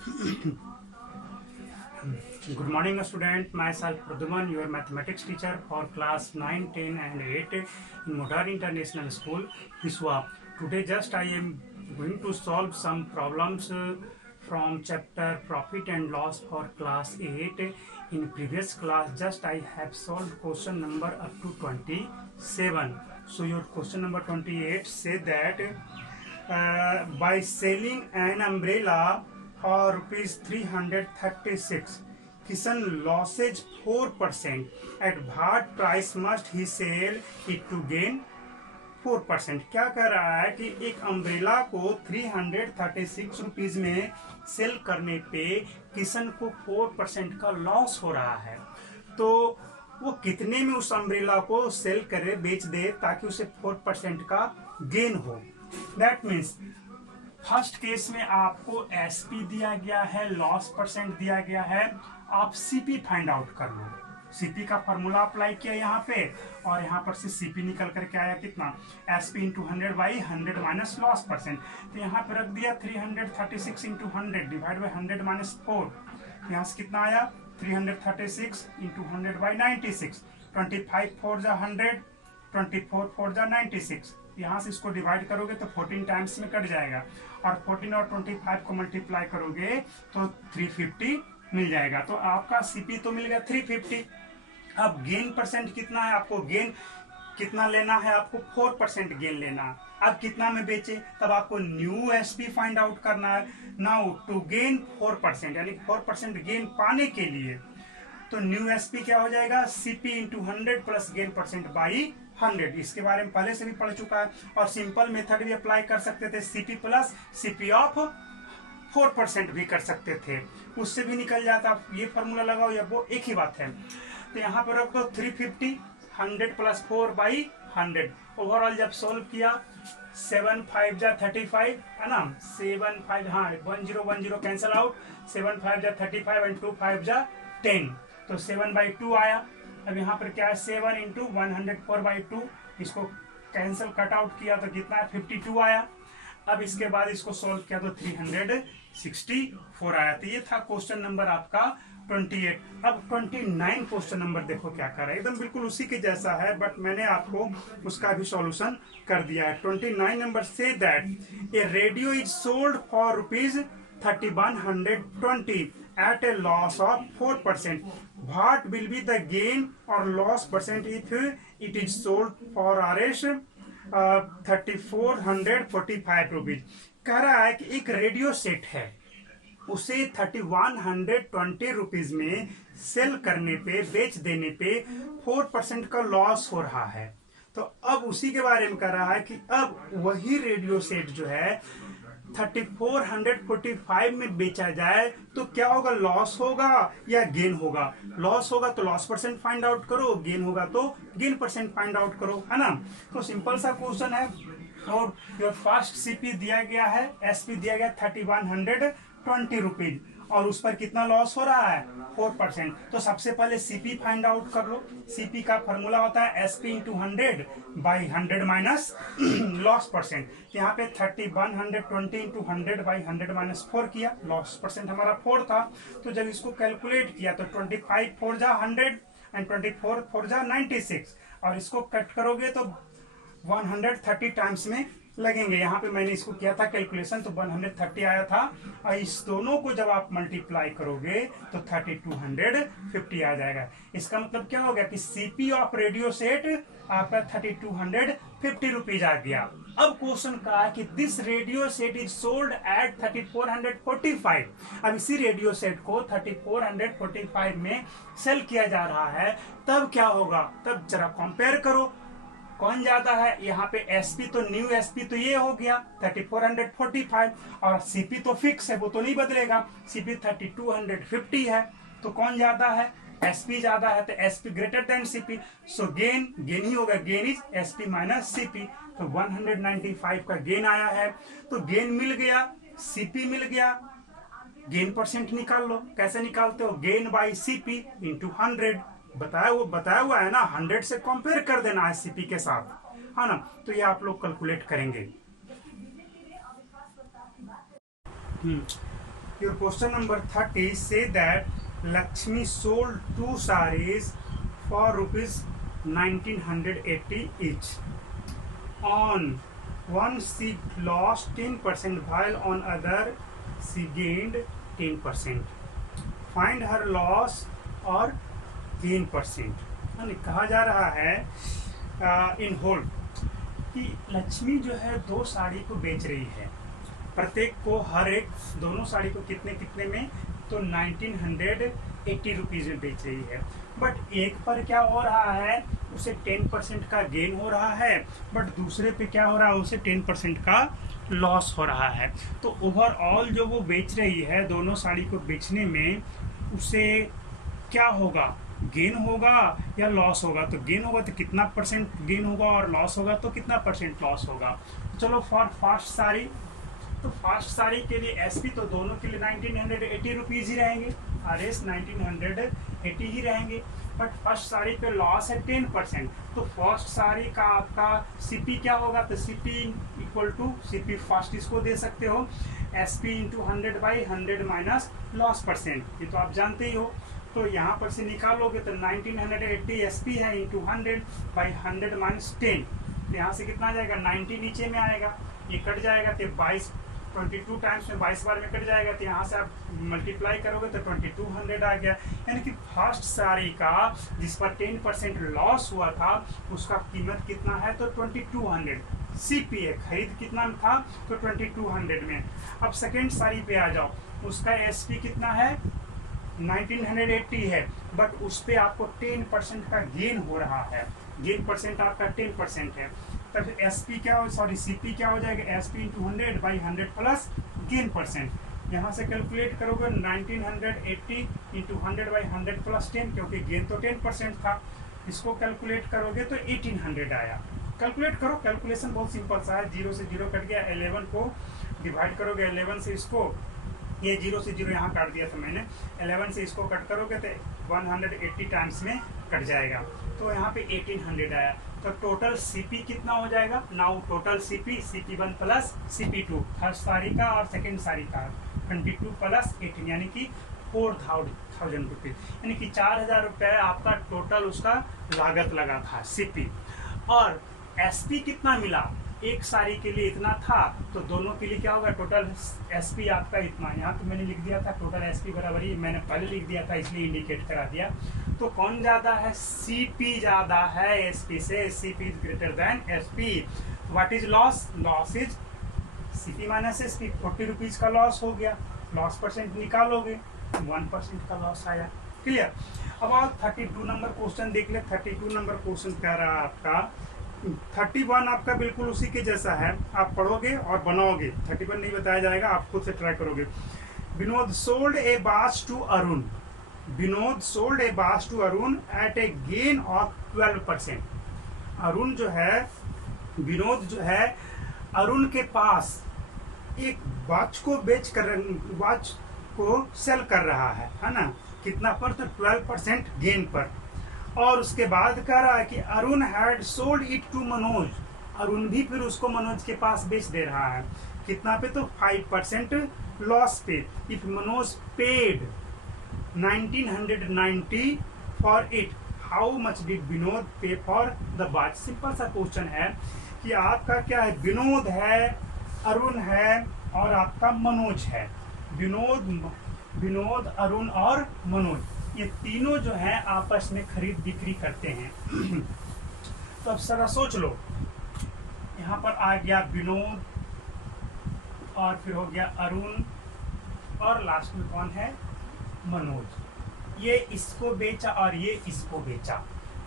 Good morning, student. Myself Praduman, your mathematics teacher for class 9, 10 and 8 in Modern International School, Viswa. Today just I am going to solve some problems from chapter Profit and Loss for class 8. In previous class just I have solved question number up to 27. So your question number 28 say that by selling an umbrella for rupees 336, Kisan losses 4%. At what price must he sell it to gain 4%? क्या कह रहा है कि एक umbrella को 336 rupees में cell करने पे किशन को 4% का लॉस हो रहा है, तो वो कितने में उस अम्ब्रेला को सेल करे, बेच दे, ताकि उसे 4% का गेन हो। दैट मीन्स फर्स्ट केस में आपको एसपी दिया गया है, लॉस परसेंट दिया गया है, आप सीपी फाइंड आउट कर लो। सीपी का फॉर्मूला अप्लाई किया यहाँ पे और यहाँ पर से सीपी निकल करके आया कितना, SP into 100 by 100 minus loss percent. तो यहाँ पे रख दिया 336 इंटू 100 डिवाइड बाई 100 माइनस 4। यहाँ से कितना आया 336 इंटू 100 बाई 96। 25 4 जा 100, 24 4 जा 96। यहाँ से इसको डिवाइड करोगे तो 14 टाइम्स में कट जाएगा और 14 और 25 को मल्टीप्लाई करोगे तो 350 मिल जाएगा। तो आपका सीपी तो मिल गया 350। अब गेन परसेंट कितना है, आपको गेन कितना लेना है, आपको 4% गेन लेना है। अब कितना में बेचे, तब आपको न्यू एसपी फाइंड आउट करना है। नाउ टू गेन 4%, यानी 4% गेन पाने के लिए तो न्यू एसपी क्या हो जाएगा, CP into 100 plus gain percent by 100। इसके बारे में पहले से भी पढ़ चुका है और सिंपल मेथड भी अप्लाई कर सकते थे, सीपी प्लस सीपी ऑफ 4% भी कर सकते थे, उससे भी निकल जाता। ये फॉर्मूला लगाओ या वो एक ही बात है। तो यहाँ पर रख दो 350, 100 प्लस 4 बाई 100। ओवरऑल जब सोल्व किया 7 5 जा 35 है ना, 7 5 हाँ 1010 कैंसिल आउट, 7 5 जा 35 एंड 2 5 जा 10, तो 7/2 आया। अब यहाँ पर क्या है 7 इंटू 104/2, इसको कैंसिल कट आउट किया तो कितना है 52 आया। अब इसके बाद इसको सोल्व किया तो 364 आया। तो ये था क्वेश्चन नंबर आपका 28। अब 29 क्वेश्चन नंबर देखो क्या कर रहा है, एकदम बिल्कुल उसी के जैसा है, बट मैंने आपको उसका भी सॉल्यूशन कर दिया है। 29 number say that A radio is sold for rupees 3120 at a loss of 4%. What will be the gain or loss percent if it is sold for Rs 3445 rupees. कह रहा है कि एक रेडियो सेट है, उसे 3120 रुपीज में cell करने पे, बेच देने पे 4% का लॉस हो रहा है। तो अब उसी के बारे में कह रहा है कि अब वही रेडियो सेट जो है 3445 में बेचा जाए तो क्या होगा, लॉस होगा या गेन होगा। लॉस होगा तो लॉस परसेंट फाइंड आउट करो, गेन होगा तो गेन परसेंट फाइंड आउट करो, है ना। तो सिंपल सा क्वेश्चन है और योर फर्स्ट सीपी दिया गया है, एसपी दिया गया 3120 रुपीज और उस पर कितना लॉस हो रहा है 4%। तो सबसे पहले सीपी फाइंड आउट कर लो। सीपी का फॉर्मूला होता है SP into 100 by 100 minus loss percent. यहाँ पे 3120 इंटू 100 बाई 100 माइनस 4 किया, लॉस परसेंट हमारा 4 था। तो जब इसको कैलकुलेट किया तो 25 4 जा 100 एंड 24 4 जा 96 और इसको कट करोगे तो 130 टाइम्स में लगेंगे। यहाँ पे मैंने इसको किया था कैलकुलेशन तो 130 आया था और इस दोनों को जब आप मल्टीप्लाई करोगे तो 3250 आ जाएगा। इसका मतलब क्या हो गया कि सीपी ऑफ रेडियो सेट आपका 3250 रुपीज आ गया। अब क्वेश्चन का है कि this radio set is sold at 3445। अब इसी रेडियो सेट को 3445 में सेल किया जा रहा है, तब क्या होगा, तब जरा कंपेयर करो कौन ज्यादा है। यहाँ पे एसपी तो न्यू एसपी तो ये हो गया 3445 और सीपी तो फिक्स है, वो तो नहीं बदलेगा, सीपी 3250 है। तो कौन ज्यादा है, एसपी ज्यादा है, तो एसपी ग्रेटर देन सीपी। सो गेन ही होगा, gain is SP minus CP. तो 195 का गेन आया है। तो गेन मिल गया, सीपी मिल गया, गेन परसेंट निकाल लो। कैसे निकालते हो, गेन बाई सीपी इंटू 100 बताया हुआ है ना, 100 से कंपेयर कर देना है सीपी के साथ, है ना। तो ये आप लोग कैलकुलेट करेंगे। Your question number 30 say that Lakshmi sold 2 sarees for rupees 1980 each. On one she lost 10% while on other she gained 10%. Find her loss or gain percent. कहा जा रहा है इन होल कि लक्ष्मी जो है 2 साड़ी को बेच रही है, प्रत्येक को हर एक दोनों साड़ी को कितने कितने में, तो 1980 रुपीज़ में बेच रही है। बट एक पर क्या हो रहा है, उसे 10% का गेन हो रहा है, बट दूसरे पे क्या हो रहा है, उसे 10% का लॉस हो रहा है। तो ओवरऑल जो वो बेच रही है दोनों साड़ी को बेचने में, उसे क्या होगा, गेन होगा या लॉस होगा। तो गेन होगा तो कितना परसेंट गेन होगा और लॉस होगा तो कितना परसेंट लॉस होगा। चलो फॉर फर्स्ट साड़ी, तो फर्स्ट साड़ी के लिए एसपी तो दोनों के लिए 1980 रुपीज़ ही रहेंगे, आरएस 1980 ही रहेंगे। बट फर्स्ट साड़ी पे लॉस है 10%, तो फर्स्ट साड़ी का आपका सीपी क्या होगा, तो CP equal to CP first इसको दे सकते हो SP into 100/100 minus loss percent, ये तो आप जानते ही हो। तो यहाँ पर से निकालोगे तो 1980 एसपी है इंटू 100/100 माइनस 10, तो यहाँ से कितना आ जाएगा, 90 नीचे में आएगा, ये कट जाएगा तो 22 टाइम्स में 22 बार में कट जाएगा, तो यहाँ से आप मल्टीप्लाई करोगे तो 2200 आ गया। यानी कि फर्स्ट साड़ी का जिस पर 10% लॉस हुआ था उसका कीमत कितना है, तो 2200। सीपीए खरीद कितना में था, तो 2200 में। अब सेकेंड साड़ी पे आ जाओ, उसका एसपी कितना है, 1980 है, बट उस पर आपको 10% का गेन हो रहा है, गेन परसेंट आपका 10% है। तब एसपी क्या हो, सॉरी सीपी क्या हो जाएगा, SP into 100/100 plus gain percent. यहाँ से कैलकुलेट करोगे 1980 इंटू 100/100 प्लस 10, क्योंकि गेन तो 10% था। इसको कैलकुलेट करोगे तो 1800 आया। कैलकुलेट करो, कैलकुलेशन बहुत सिंपल सा है, 0 से 0 कट गया, 11 को डिवाइड करोगे 11 से इसको, ये 0 से 0 यहाँ काट दिया था मैंने, 11 से इसको कट करोगे तो 180 टाइम्स में कट जाएगा, तो यहाँ पे 1800 आया। तो टोटल सीपी कितना हो जाएगा, now total CP CP1 plus CP2 first sari का और सेकेंड साड़ी का 22 प्लस 18 यानी कि 4000 रुपीज, यानी कि 4000 रुपये आपका टोटल उसका लागत लगा था सीपी। और एसपी कितना मिला, एक साड़ी के लिए इतना था, तो दोनों के लिए क्या होगा, टोटल एसपी आपका इतना। यहाँ तो मैंने लिख दिया था टोटल एसपी बराबर ही, मैंने पहले लिख दिया था इसलिए इंडिकेट करा दिया। तो कौन ज़्यादा है, सीपी ज़्यादा है एसपी से, CP is greater than SP. What is loss, loss is CP minus SP. 40 rupees का लॉस हो गया, लॉस परसेंट निकालोगे 1% का लॉस आया। क्लियर। अब आप 32 नंबर क्वेश्चन देख ले। 32 नंबर क्वेश्चन क्या रहा आपका, 31 आपका बिल्कुल उसी के जैसा है, आप पढ़ोगे और बनाओगे, 31 नहीं बताया जाएगा, आप खुद से ट्राई करोगे। Vinod sold a bass to Arun, Vinod sold a bass to Arun at a gain of 12%। Arun जो है, विनोद जो है अरुण के पास एक वॉच को बेच कर, वॉच को सेल कर रहा है ना, कितना पर, तो 12% गेन पर। और उसके बाद कह रहा है कि Arun had sold it to Manoj, Arun भी फिर उसको मनोज के पास बेच दे रहा है, कितना पे, तो 5% लॉस पे। If Manoj paid 1990 for it, how much did Vinod पे फॉर द वॉच। सिंपल सा क्वेश्चन है कि आपका क्या है, विनोद है, अरुण है और आपका मनोज है। विनोद अरुण और मनोज, ये तीनों जो है आपस में खरीद बिक्री करते हैं। तो अब जरा सोच लो, यहाँ पर आ गया विनोद और फिर हो गया अरुण और लास्ट में कौन है, मनोज। ये इसको बेचा और ये इसको बेचा,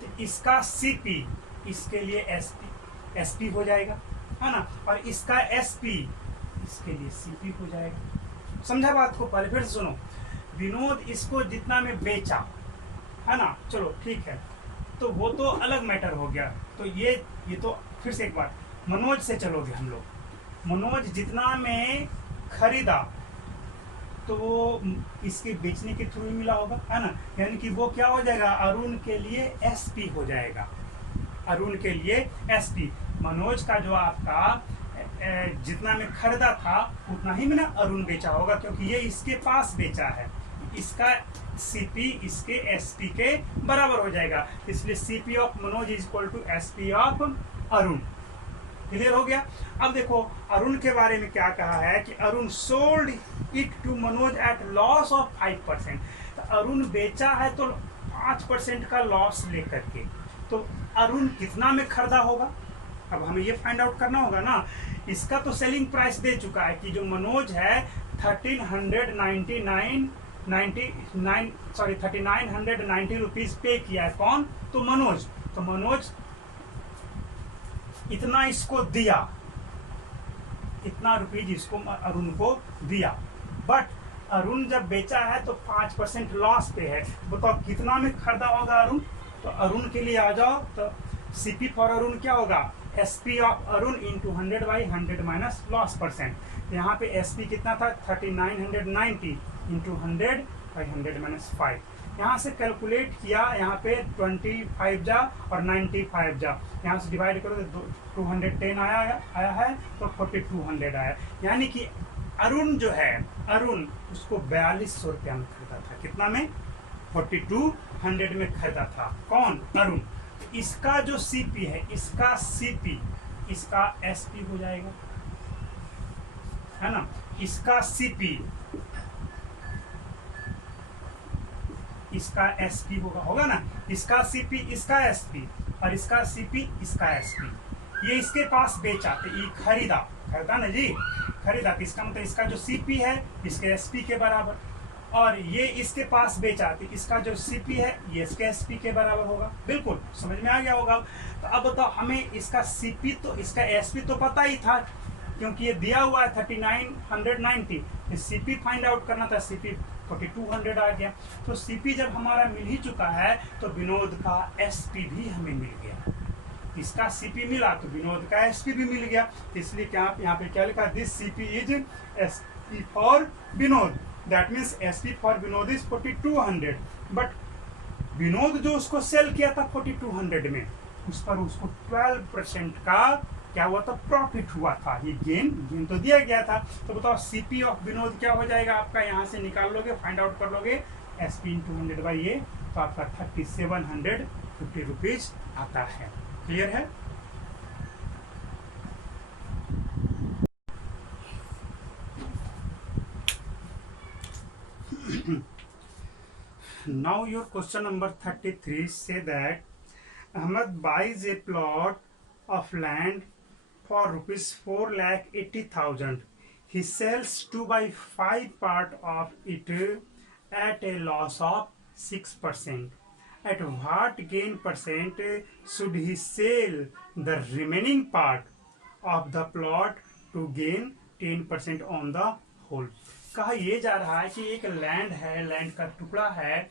तो इसका सीपी इसके लिए एसपी हो जाएगा, है ना, और इसका एसपी इसके लिए सीपी हो जाएगा। समझा बात को, पहले फिर सुनो। विनोद इसको जितना में बेचा, है ना, चलो ठीक है, तो वो तो अलग मैटर हो गया। तो ये तो फिर से एक बार मनोज से चलोगे हम लोग, मनोज जितना में खरीदा तो वो इसके बेचने के थ्रू ही मिला होगा, है ना, यानी कि वो क्या हो जाएगा, अरुण के लिए एसपी हो जाएगा, अरुण के लिए एसपी। मनोज का जो आपका जितना में खरीदा था उतना ही मैंने अरुण बेचा होगा, क्योंकि ये इसके पास बेचा है। इसका सीपी इसके एसपी के बराबर हो जाएगा, इसलिए CP of Manoj is equal to SP of Arun. Clear हो गया। अब देखो अरुण के बारे में क्या कहा है कि Arun sold it to Manoj at loss of 5%। तो अरुण बेचा है तो 5% का लॉस लेकर के, तो अरुण कितना में खरीदा होगा, अब हमें ये फाइंड आउट करना होगा ना। इसका तो सेलिंग प्राइस दे चुका है कि जो मनोज है 3990 रुपीज पे किया है। कौन? तो मनोज। तो मनोज इतना इसको दिया, इतना रुपीज इसको अरुण को दिया, बट अरुण जब बेचा है तो 5% लॉस पे है। बताओ कितना में खरीदा होगा अरुण। तो अरुण के लिए आ जाओ, तो सीपी फॉर अरुण क्या होगा, SP of Arun into 100/100 minus loss percent. यहाँ पे एसपी कितना था 3990 इंटू 100/100 माइनस 5। यहाँ से कैलकुलेट किया, यहाँ पे 25 जा और 95 जा, यहाँ से डिवाइड करो तो 210 आया है, तो 4200 आया। यानी कि अरुण जो है, अरुण उसको 4200 रुपया में खरीदा था। कितना में? 4200 में खरीदा था। कौन? अरुण। इसका जो सीपी है, इसका सीपी इसका एसपी हो जाएगा, है ना। इसका सीपी इसका एसपी होगा ना। इसका सीपी इसका एसपी और इसका सीपी इसका एसपी। ये इसके पास बेचा तो ये खरीदा ना जी, खरीदा। तो इसका मतलब इसका जो सीपी है इसके एसपी के बराबर, और ये इसके पास बेचा तो इसका जो सीपी है ये इसके एसपी के बराबर होगा। बिल्कुल समझ में आ गया होगा। तो अब बताओ हमें इसका सीपी तो इसका एसपी तो पता ही था, क्योंकि ये दिया हुआ है 3990। सीपी फाइंड आउट करना था, सीपी 4200 आ गया। तो सीपी जब हमारा मिल ही चुका है तो विनोद का एसपी भी हमें मिल गया। इसका सीपी मिला तो विनोद का एसपी भी मिल गया। इसलिए क्या यहाँ पे क्या लिखा, this CP is SP for Vinod. That means SP for Vinod is 4200। But Vinod जो उसको सेल किया था 4200 में, उस पर उसको 12% का क्या हुआ था, प्रॉफिट हुआ था। ये गेन तो दिया गया था। तो बताओ सीपी ऑफ विनोद क्या हो जाएगा आपका, यहाँ से निकाल लोगे, फाइंड आउट कर लोगे एसपी इंटू 100/ये, तो आपका 3750 रुपीज आता है। क्लियर है। Now your question number 33 say that Ahmed buys a plot of land for rupees 4,80,000. He sells 2/5 part of it at a loss of 6%. At what gain percent should he sell the remaining part of the plot to gain 10% on the whole? कहा ये जा रहा है कि एक land है, land का टुकड़ा है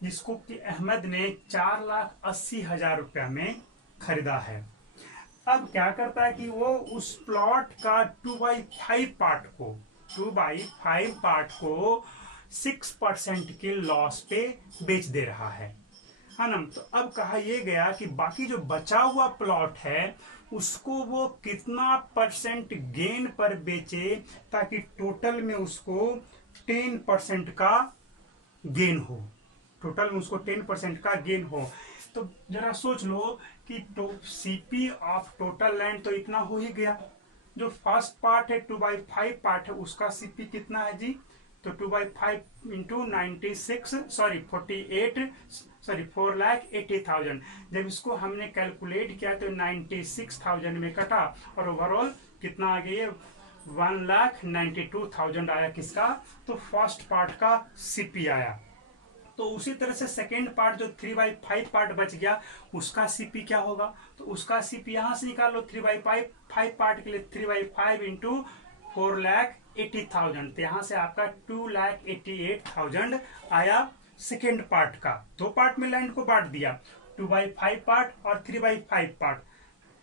जिसको कि अहमद ने 4,80,000 रुपया में खरीदा है। अब क्या करता है कि वो उस प्लॉट का 2/5 पार्ट को 6% के लॉस पे बेच दे रहा है ना। तो अब कहा ये गया कि बाकी जो बचा हुआ प्लॉट है उसको वो कितना परसेंट गेन पर बेचे, ताकि टोटल में उसको 10% का गेन हो, टोटल में उसको 10% का गेन हो। तो जरा सोच लो कि सीपी ऑफ टोटल लैंड तो इतना हो ही गया। जो फर्स्ट पार्ट है 2/5 पार्ट है उसका सीपी कितना है जी, तो 2/5 इंटू 4,80,000। जब इसको हमने कैलकुलेट किया तो 96,000 में कटा और ओवरऑल कितना आ गया, 1,92,000 आया। किसका? तो फर्स्ट पार्ट का सीपी आया। तो उसी तरह से सेकेंड पार्ट जो 3/5 पार्ट बच गया उसका सीपी क्या होगा, तो उसका सीपी यहां से निकाल लो। 3/5 पार्ट के लिए 3/5 इंटू 4,80,000, तो यहां से आपका 2,88,000 आया। सेकेंड पार्ट का दो पार्ट में लैंड को बांट दिया, 2/5 पार्ट और 3/5 पार्ट।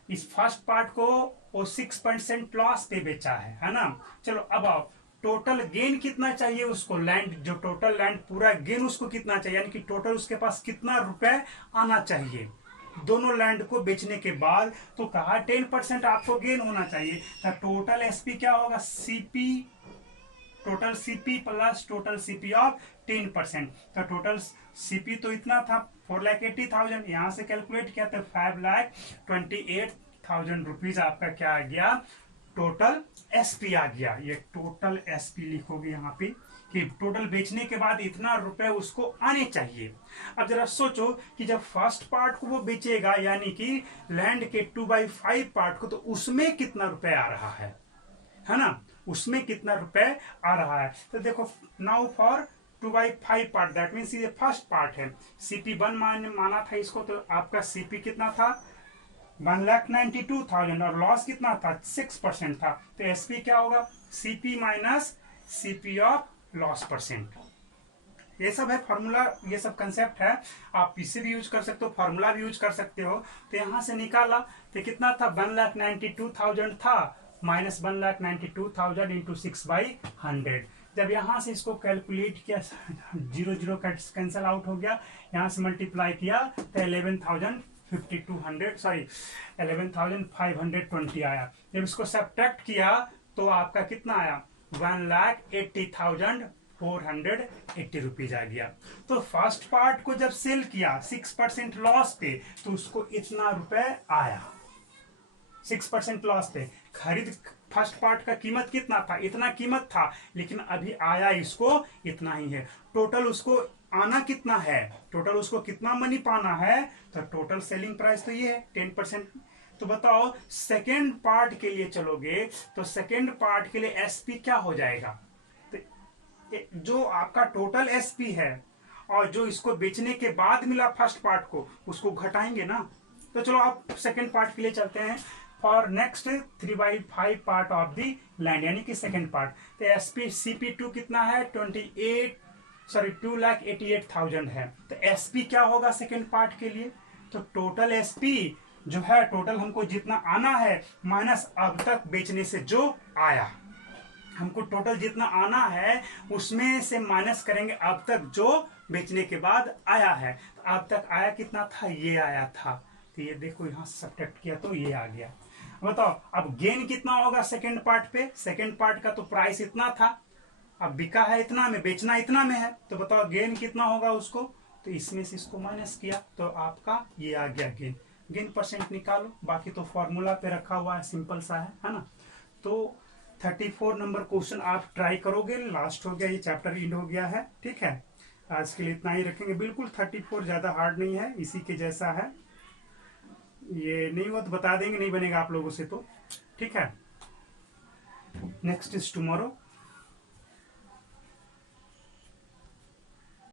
इस फर्स्ट पार्ट को वो 6% लॉस पे बेचा है ना। चलो अब आओ, टोटल गेन कितना चाहिए उसको, लैंड जो टोटल लैंड पूरा गेन उसको कितना चाहिए, यानी कि टोटल उसके पास कितना रुपए आना चाहिए। दोनों लैंड को बेचने के बाद, तो कहा 10% आपको गेन होना चाहिए। तो टोटल एसपी क्या होगा, CP, total CP plus total CP of 10%। तो टोटल सीपी तो इतना था 4,80,000, यहाँ से कैलकुलेट किया तो 5,28,000 रुपीज आपका क्या आ गया, टोटल एसपी आ गया। ये टोटल एसपी लिखोगे यहाँ पे कि टोटल बेचने के बाद इतना रुपए उसको आने चाहिए। अब जरा सोचो कि जब फर्स्ट पार्ट को वो बेचेगा, यानी कि लैंड के 2/5 पार्ट को, तो उसमें कितना रुपए आ रहा है ना, उसमें कितना रुपए आ रहा है। तो देखो now for 2/5 part, that means ये फर्स्ट पार्ट है, CP1 माना था इसको, तो आपका CP कितना था 1,92,000 और लॉस कितना था 6% था। तो एसपी क्या होगा, CP minus CP of loss percent. ये सब है फॉर्मूला, ये सब कंसेप्ट है, आप इसे भी यूज कर सकते हो, फॉर्मूला भी यूज कर सकते हो। तो यहां से निकाला तो कितना था 1,92,000 था, माइनस 1,92,000 इंटू 6/100। जब यहां से इसको कैलकुलेट किया, 0 कैंसल आउट हो गया, यहां से मल्टीप्लाई किया तो 11,520 आया। जब इसको सब्ट्रैक्ट किया तो आपका कितना आया 1,80,480 रुपीज आ गया। तो फर्स्ट पार्ट को जब सेल किया 6% लॉस पे, तो उसको इतना रुपए आया 6% लॉस पे। खरीद फर्स्ट पार्ट का कीमत कितना था, इतना कीमत था, लेकिन अभी आया इसको इतना ही है। टोटल उसको आना कितना है, टोटल उसको कितना मनी पाना है, तो टोटल सेलिंग प्राइस तो ये है 10%। तो बताओ सेकेंड पार्ट के लिए चलोगे तो सेकेंड पार्ट के लिए एसपी क्या हो जाएगा, तो जो आपका टोटल एसपी है और जो इसको बेचने के बाद मिला फर्स्ट पार्ट को, उसको घटाएंगे ना। तो चलो आप सेकेंड पार्ट के लिए चलते हैं। For next 3/5 part of the land, यानी कि सेकेंड पार्ट, तो एसपी CP2 कितना है 2,88,000 है। तो एसपी क्या होगा सेकेंड पार्ट के लिए, तो टोटल एसपी जो है, टोटल हमको जितना आना है माइनस अब तक बेचने से जो आया, हमको टोटल जितना आना है उसमें से माइनस करेंगे अब तक जो बेचने के बाद आया है। तो अब तक आया कितना था, ये आया था, तो ये देखो यहाँ सब्ट्रैक्ट किया तो ये आ गया। बताओ अब गेन कितना होगा सेकेंड पार्ट पे, सेकेंड पार्ट का तो प्राइस इतना था, अब बिका है इतना में, बेचना इतना में है, तो बताओ गेन कितना होगा उसको, तो इसमें से इसको माइनस किया तो आपका ये आ गया गेन। गेन परसेंट निकालो, बाकी तो फॉर्मूला पे रखा हुआ है, सिंपल सा है ना। तो 34 नंबर क्वेश्चन आप ट्राई करोगे, लास्ट हो गया, ये चैप्टर एंड हो गया है। ठीक है, आज के लिए इतना ही रखेंगे, बिल्कुल 34 ज्यादा हार्ड नहीं है, इसी के जैसा है। ये नहीं हुआ तो बता देंगे, नहीं बनेगा आप लोगों से तो। ठीक है, नेक्स्ट इज टुमारो।